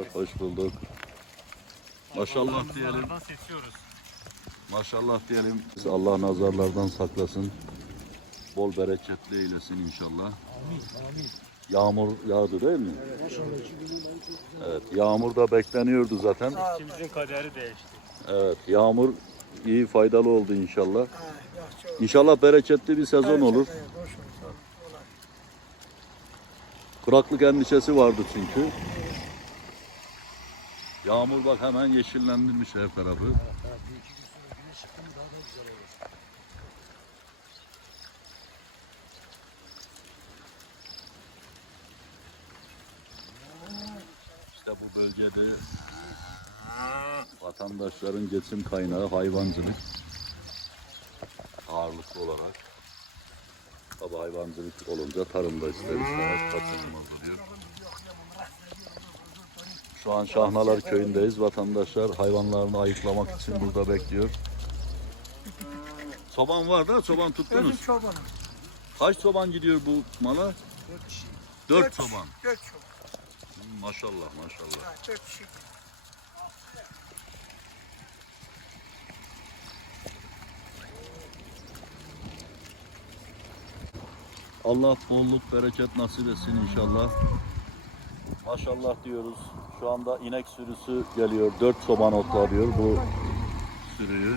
Merhabalar, hoş bulduk. Maşallah diyelim. seçiyoruz. Maşallah diyelim. Allah nazarlardan saklasın. Bol bereketli eylesin inşallah. Yağmur yağdı değil mi? Evet, yağmur da bekleniyordu zaten. İkimizin kaderi değişti. Evet, yağmur iyi faydalı oldu inşallah. İnşallah bereketli bir sezon olur. Kuraklık endişesi vardı çünkü. Yağmur bak hemen yeşillendirmiş her tarafı. İşte bu bölgede vatandaşların geçim kaynağı hayvancılık ağırlıklı olarak. Tabi hayvancılık olunca tarımda ister istemez kaçınılmaz. Şu an Şahnalar köyündeyiz. Vatandaşlar hayvanlarını ayıklamak için burada bekliyor. Çoban var da çoban tuttunuz. Benim çobanım. Kaç çoban gidiyor bu mala? Dört kişi. Dört çoban. Dört çoban. Hmm, Maşallah maşallah. Ha, dört kişi. Allah bolluk bereket nasip etsin inşallah. Maşallah diyoruz. Şu anda inek sürüsü geliyor. Dört çoban otlarıyor bu sürüyü.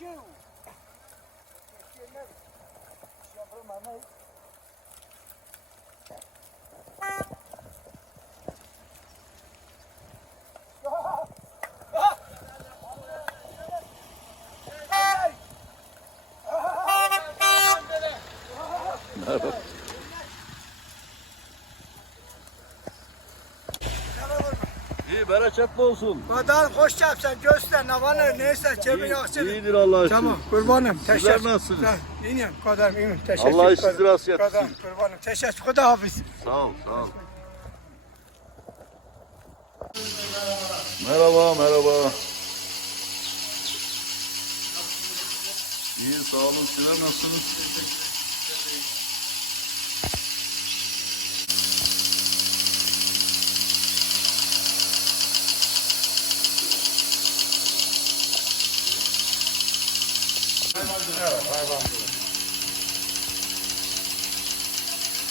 İyi bereketli olsun. Badan hoş yapsan göster ne var neyse cebin İyi, yaksın. iyidir Allah aşkına. Tamam kurbanım. Sizler Teşekkür. nasılsınız? Ha, İyiyim kadar iyiyim. Teşekkür Allah işinizi rast yatırsın. Kadar kurbanım. Teşekkür ederim hafiz. Sağ ol, sağ ol. Merhaba, merhaba. İyi, sağ olun. Sizler nasılsınız?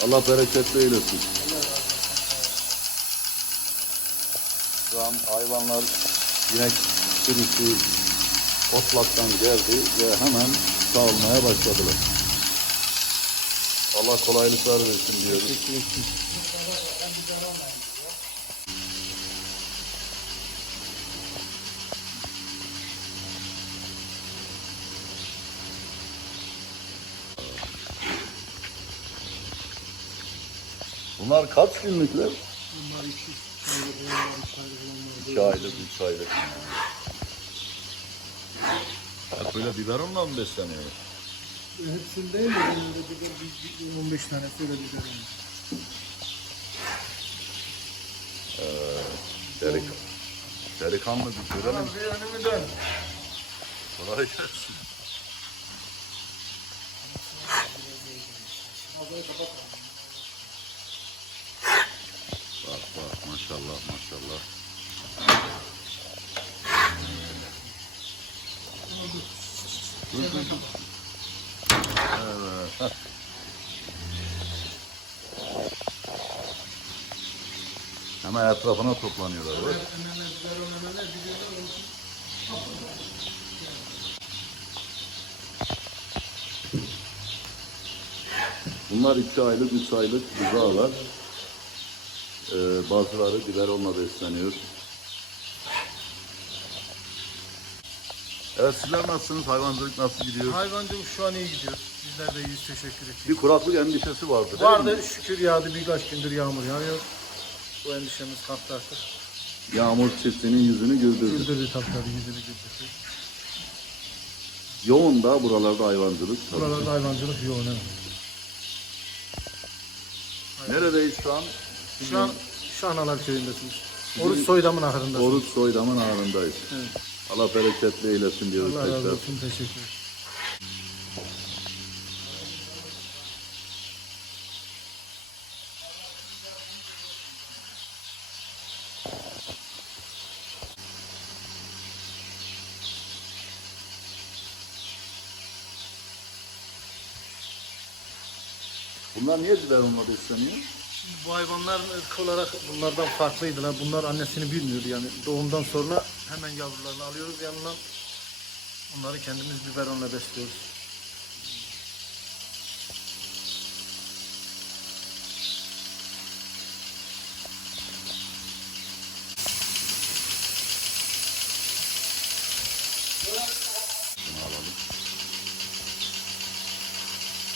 Allah bereketli eylesin. Şu an hayvanlar inek sürüsü otlaktan geldi ve hemen sağılmaya başladılar. Allah kolaylıklar versin diyoruz. Bunlar kaç günlükler? Bunlar iki. İki aylık, üç aylık. Hep böyle biberonla mı besleniyor? Hepsini değil de bir- 15 tane böyle bir tane. Delik, delikanlı bir görelim. Bir önümü dön. Kolay gelsin. Bak bak maşallah maşallah. Evet. Hemen etrafına toplanıyorlar. Bak. Bunlar iki aylık, üç aylık buzağlar. Ee, bazıları biberonla besleniyor. Evet sizler nasılsınız? Hayvancılık nasıl gidiyor? Hayvancılık şu an iyi gidiyor. Bizler de iyiyiz teşekkür ederiz. Bir kuraklık endişesi vardı değil Vardı mi? şükür yağdı birkaç gündür yağmur yağıyor. Bu endişemiz kalktı artık. Yağmur çiftinin yüzünü güldürdü. Güldürdü tabii tabii yüzünü güldürdü. Yoğun da buralarda hayvancılık. tabii. Buralarda hayvancılık yoğun evet. Neredeyiz şu an? Şu an Şahnalar köyündesiniz. Oruç Soydam'ın ahırındasınız. Oruç Soydam'ın ağrındayız. Evet. Allah bereketli eylesin diyoruz Allah razı tekrar. olsun. Teşekkür ederim. Bunlar niye biberonla besleniyor? Şimdi bu hayvanlar ırk olarak bunlardan farklıydılar. Bunlar annesini bilmiyordu yani. Doğumdan sonra hemen yavrularını alıyoruz yanına. Onları kendimiz biberonla besliyoruz.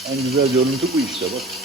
En güzel görüntü bu işte bak.